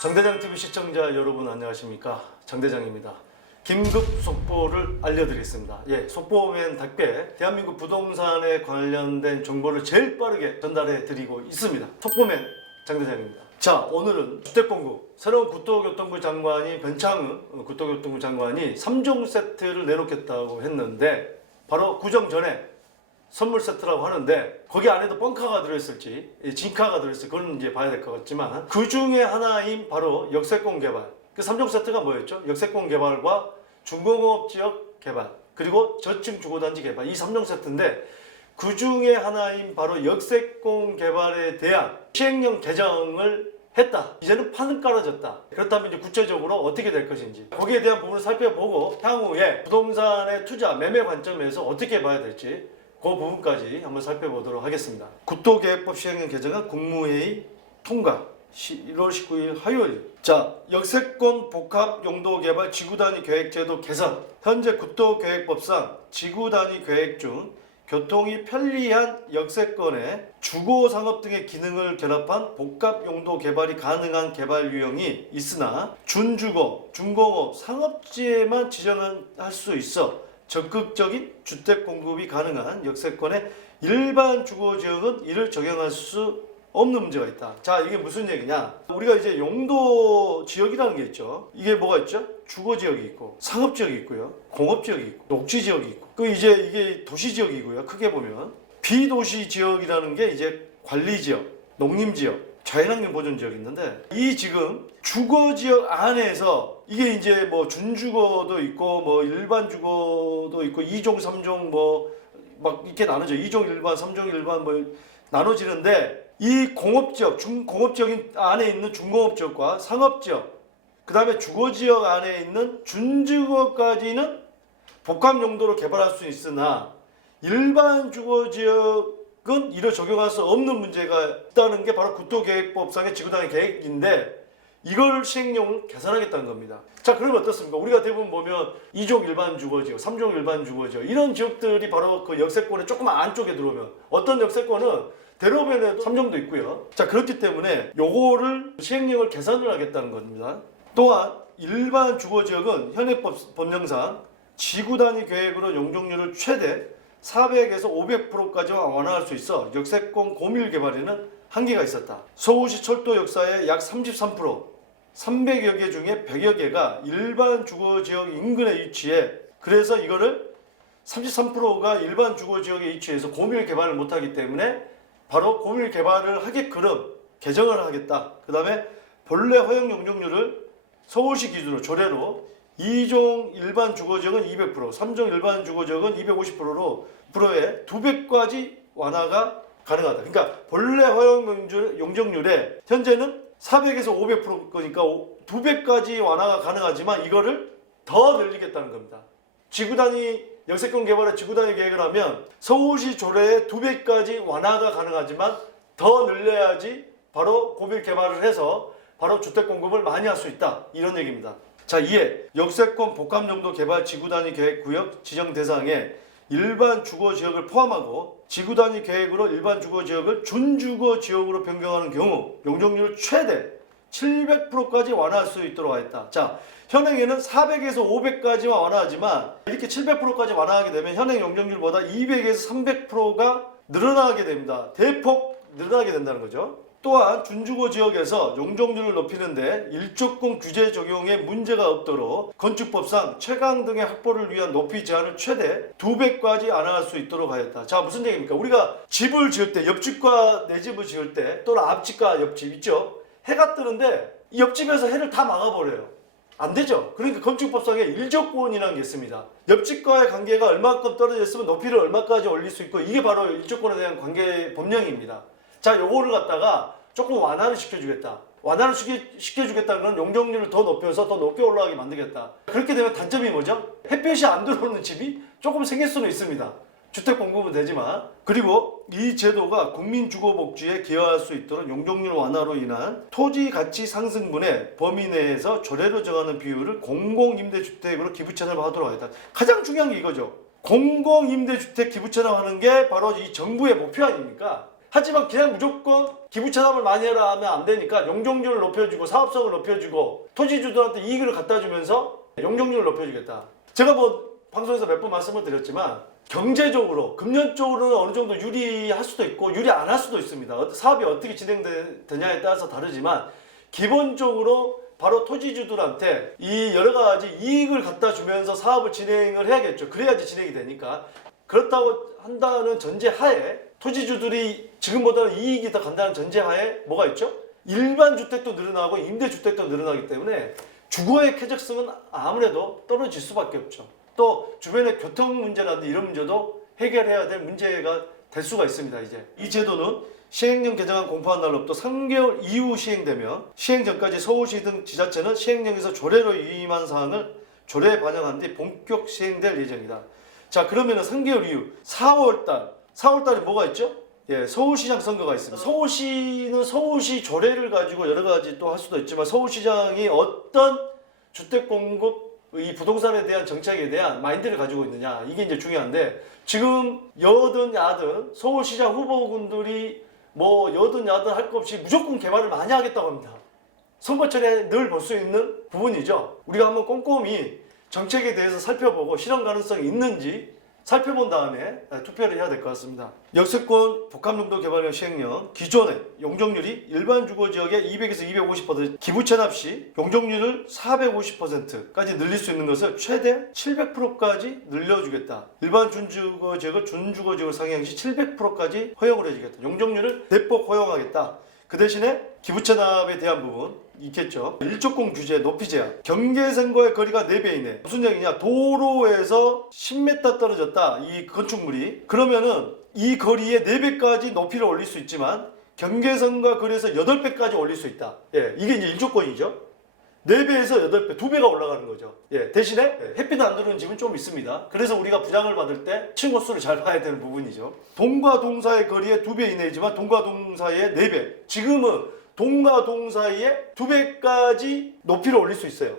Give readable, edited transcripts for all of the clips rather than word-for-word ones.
장대장TV 시청자 여러분 안녕하십니까? 장대장입니다. 긴급 속보를 알려드리겠습니다. 속보면 답게 대한민국 부동산에 관련된 정보를 제일 빠르게 전달해 드리고 있습니다. 속보면 장대장입니다. 자, 오늘은 주택공급, 새로운 국토교통부 장관이 변창흠 국토교통부 장관이 3종 세트를 내놓겠다고 했는데 바로 구정 전에 선물 세트라고 하는데 거기 안에도 뻥카가 들어있을지 진카가 들어있을지 그건 이제 봐야 될 것 같지만 그 중에 하나인 바로 역세권 개발, 그 3종 세트가 뭐였죠? 역세권 개발과 중공업 지역 개발 그리고 저층 주거단지 개발, 이 3종 세트인데 그 중에 하나인 바로 역세권 개발에 대한 시행령 개정을 했다. 이제는 판은 깔아졌다. 그렇다면 이제 구체적으로 어떻게 될 것인지 거기에 대한 부분을 살펴보고 향후에 부동산의 투자 매매 관점에서 어떻게 봐야 될지 그 부분까지 한번 살펴보도록 하겠습니다. 국토계획법 시행령 개정안 국무회의 통과 1월 19일 화요일. 자, 역세권 복합 용도 개발 지구단위 계획제도 개선. 현재 국토계획법상 지구단위 계획 중 교통이 편리한 역세권에 주거 상업 등의 기능을 결합한 복합 용도 개발이 가능한 개발 유형이 있으나 준주거, 준공업, 상업지에만 지정할 수 있어 적극적인 주택 공급이 가능한 역세권의 일반 주거지역은 이를 적용할 수 없는 문제가 있다. 자, 이게 무슨 얘기냐? 우리가 이제 용도 지역이라는 게 있죠. 이게 뭐가 있죠? 주거지역이 있고 상업지역이 있고요, 공업지역이 있고 녹지지역이 있고, 그 이제 이게 도시지역이고요. 크게 보면 비도시 지역이라는 게 이제 관리지역, 농림지역, 자연환경 보존지역이 있는데 이 지금 주거지역 안에서 이게 이제 뭐 준주거도 있고 뭐 일반 주거도 있고 2종, 3종 뭐 막 이렇게 나눠져. 2종 일반, 3종 일반 뭐 나눠지는데 이 공업지역, 중공업지역 안에 있는 중공업지역과 상업지역, 그 다음에 주거지역 안에 있는 준주거까지는 복합 용도로 개발할 수 있으나 일반 주거지역은 이를 적용할 수 없는 문제가 있다는 게 바로 국토계획법상의 지구단위 계획인데 이걸 시행령을 개선하겠다는 겁니다. 자, 그러면 어떻습니까? 우리가 대부분 보면 2종 일반 주거지역, 3종 일반 주거지역 이런 지역들이 바로 그 역세권의 조금 안쪽에 들어오면 어떤 역세권은 대로변에도 3종도 있고요. 자, 그렇기 때문에 요거를 시행령을 개선을 하겠다는 겁니다. 또한 일반 주거지역은 현행 법령상 지구단위 계획으로 용적률을 최대 400에서 500%까지만 완화할 수 있어 역세권 고밀 개발에는 한계가 있었다. 서울시 철도 역사의 약 33%, 300여 개 중에 100여 개가 일반 주거지역 인근에 위치해 그래서 이거를 33%가 일반 주거지역에 위치해서 고밀 개발을 못하기 때문에 바로 고밀 개발을 하게끔 개정을 하겠다. 그 다음에 본래 허용 용적률을 서울시 기준으로 조례로 2종 일반 주거지역은 200%, 3종 일반 주거지역은 250%로 프로의 2배까지 완화가 가능하다. 그러니까 본래 허용 용적률에 현재는 400에서 500%니까 2배까지 완화가 가능하지만 이거를 더 늘리겠다는 겁니다. 지구단위 역세권 개발의 지구단위 계획을 하면 서울시 조례의 2배까지 완화가 가능하지만 더 늘려야지 바로 고밀 개발을 해서 바로 주택 공급을 많이 할 수 있다. 이런 얘기입니다. 자, 이에 역세권 복합용도 개발 지구단위 계획 구역 지정 대상에 일반 주거지역을 포함하고 지구단위 계획으로 일반 주거지역을 준주거지역으로 변경하는 경우 용적률을 최대 700%까지 완화할 수 있도록 하였다. 자, 현행에는 400에서 500까지만 완화하지만 이렇게 700%까지 완화하게 되면 현행 용적률보다 200에서 300%가 늘어나게 됩니다. 대폭 늘어나게 된다는 거죠. 또한 준주거 지역에서 용적률을 높이는데 일조권 규제 적용에 문제가 없도록 건축법상 채광 등의 확보를 위한 높이 제한을 최대 2배까지 완화할 수 있도록 하였다. 자, 무슨 얘기입니까? 우리가 집을 지을 때 옆집과 내 집을 지을 때 또는 앞집과 옆집 있죠? 해가 뜨는데 이 옆집에서 해를 다 막아버려요. 안 되죠. 그러니까 건축법상에 일조권이라는 게 있습니다. 옆집과의 관계가 얼마큼 떨어져 있으면 높이를 얼마까지 올릴 수 있고 이게 바로 일조권에 대한 관계 법령입니다. 자, 요거를 갖다가 조금 완화를 시켜주겠다. 완화를 시켜주겠다는 건 용적률을 더 높여서 더 높게 올라가게 만들겠다. 그렇게 되면 단점이 뭐죠? 햇볕이 안 들어오는 집이 조금 생길 수는 있습니다. 주택 공급은 되지만. 그리고 이 제도가 국민주거복지에 기여할 수 있도록 용적률 완화로 인한 토지 가치 상승분의 범위 내에서 조례로 정하는 비율을 공공임대주택으로 기부채납하도록 하겠다. 가장 중요한 게 이거죠. 공공임대주택 기부채납하는 게 바로 이 정부의 목표 아닙니까? 하지만 그냥 무조건 기부 체납을 많이 해라 하면 안 되니까 용적률을 높여주고 사업성을 높여주고 토지주들한테 이익을 갖다 주면서 용적률을 높여주겠다. 제가 뭐 방송에서 몇 번 말씀을 드렸지만 경제적으로 금전적으로는 어느 정도 유리할 수도 있고 유리 안 할 수도 있습니다. 사업이 어떻게 진행되냐에 따라서 다르지만 기본적으로 바로 토지주들한테 이 여러 가지 이익을 갖다 주면서 사업을 진행을 해야겠죠. 그래야지 진행이 되니까. 그렇다고 한다는 전제하에 토지주들이 지금보다는 이익이 더 간다는 전제하에 뭐가 있죠? 일반 주택도 늘어나고 임대주택도 늘어나기 때문에 주거의 쾌적성은 아무래도 떨어질 수밖에 없죠. 또 주변의 교통 문제라든지 이런 문제도 해결해야 될 문제가 될 수가 있습니다. 이제 이 제도는 시행령 개정안 공포한 날로부터 3개월 이후 시행되며 시행 전까지 서울시 등 지자체는 시행령에서 조례로 위임한 사항을 조례에 반영한 뒤 본격 시행될 예정이다. 자, 그러면은 3개월 이후 4월달에 뭐가 있죠? 예, 서울시장 선거가 있습니다. 서울시는 서울시 조례를 가지고 여러 가지 또 할 수도 있지만 서울시장이 어떤 주택 공급 이 부동산에 대한 정책에 대한 마인드를 가지고 있느냐, 이게 이제 중요한데, 지금 여든 야든 서울시장 후보군들이 뭐 여든 야든 할 것 없이 무조건 개발을 많이 하겠다고 합니다. 선거철에 늘 볼 수 있는 부분이죠. 우리가 한번 꼼꼼히 정책에 대해서 살펴보고 실현 가능성이 있는지 살펴본 다음에 투표를 해야 될 것 같습니다. 역세권 복합용도 개발령 시행령, 기존의 용적률이 일반 주거지역의 200에서 250%, 기부 체납 시 용적률을 450%까지 늘릴 수 있는 것을 최대 700%까지 늘려주겠다. 일반 준주거지역을 준주거지역으로 상향 시 700%까지 허용을 해주겠다. 용적률을 대폭 허용하겠다. 그 대신에 기부 체납에 대한 부분 있겠죠. 일조권 규제, 높이 제한, 경계선과의 거리가 4배 이내. 무슨 얘기냐? 도로에서 10m 떨어졌다, 이 건축물이. 그러면은 이 거리에 4배까지 높이를 올릴 수 있지만 경계선과 거리에서 8배까지 올릴 수 있다. 예, 이게 이제 일조권이죠. 4배에서 8배, 2배가 올라가는 거죠. 예, 대신에 햇빛 안 들어오는 집은 좀 있습니다. 그래서 우리가 부장을 받을 때 층호 수를 잘 봐야 되는 부분이죠. 동과 동 사이의 거리에 2배 이내이지만 동과 동 사이에 4배. 지금은 동과 동 사이에 2배까지 높이를 올릴 수 있어요.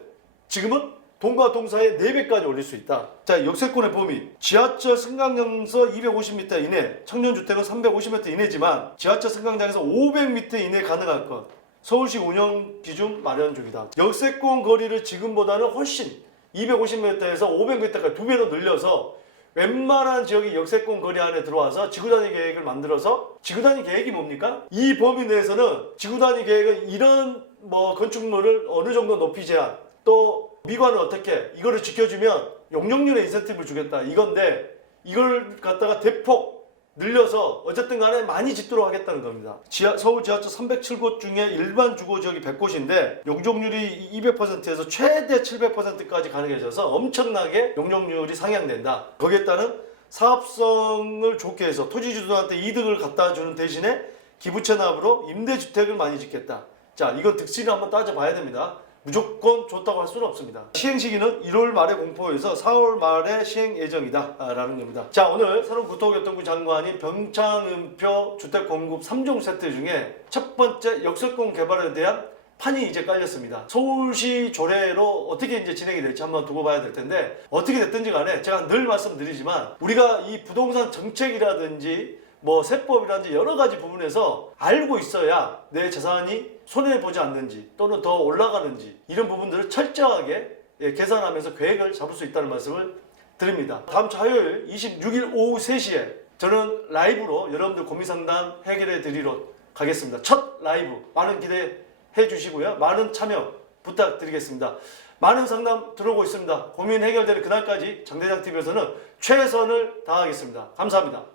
지금은 동과 동 사이에 4배까지 올릴 수 있다. 자, 역세권의 범위. 지하철 승강장에서 250m 이내, 청년주택은 350m 이내지만 지하철 승강장에서 500m 이내 가능할 것. 서울시 운영 기준 마련 중이다. 역세권 거리를 지금보다는 훨씬 250m에서 500m까지 2배로 늘려서 웬만한 지역이 역세권 거리 안에 들어와서 지구단위 계획을 만들어서, 지구단위 계획이 뭡니까? 이 범위 내에서는 지구단위 계획은 이런 뭐 건축물을 어느 정도 높이 제한, 또 미관을 어떻게 이거를 지켜주면 용적률에 인센티브를 주겠다, 이건데 이걸 갖다가 대폭 늘려서 어쨌든 간에 많이 짓도록 하겠다는 겁니다. 서울 지하철 307곳 중에 일반 주거지역이 100곳인데 용적률이 200%에서 최대 700%까지 가능해져서 엄청나게 용적률이 상향된다. 거기에 따른 사업성을 좋게 해서 토지주들한테 이득을 갖다 주는 대신에 기부 체납으로 임대주택을 많이 짓겠다. 자, 이건 득실을 한번 따져봐야 됩니다. 무조건 좋다고 할 수는 없습니다. 시행 시기는 1월 말에 공포해서 4월 말에 시행 예정이다 라는 겁니다. 자, 오늘 새로운 국토교통부 장관이 병창은표 주택공급 3종 세트 중에 첫 번째 역세권 개발에 대한 판이 이제 깔렸습니다. 서울시 조례로 어떻게 이제 진행이 될지 한번 두고 봐야 될 텐데, 어떻게 됐든지 간에 제가 늘 말씀드리지만 우리가 이 부동산 정책이라든지 뭐 세법이라든지 여러 가지 부분에서 알고 있어야 내 재산이 손해보지 않는지 또는 더 올라가는지 이런 부분들을 철저하게 계산하면서 계획을 잡을 수 있다는 말씀을 드립니다. 다음 주 화요일 26일 오후 3시에 저는 라이브로 여러분들 고민 상담 해결해 드리러 가겠습니다. 첫 라이브 많은 기대해 주시고요. 많은 참여 부탁드리겠습니다. 많은 상담 들어오고 있습니다. 고민 해결되는 그날까지 장대장TV에서는 최선을 다하겠습니다. 감사합니다.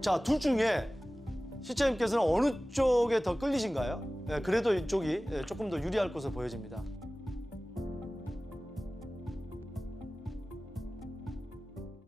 자, 둘 중에 시청자님께서는 어느 쪽에 더 끌리신가요? 그래도 이쪽이 조금 더 유리할 것으로 보여집니다.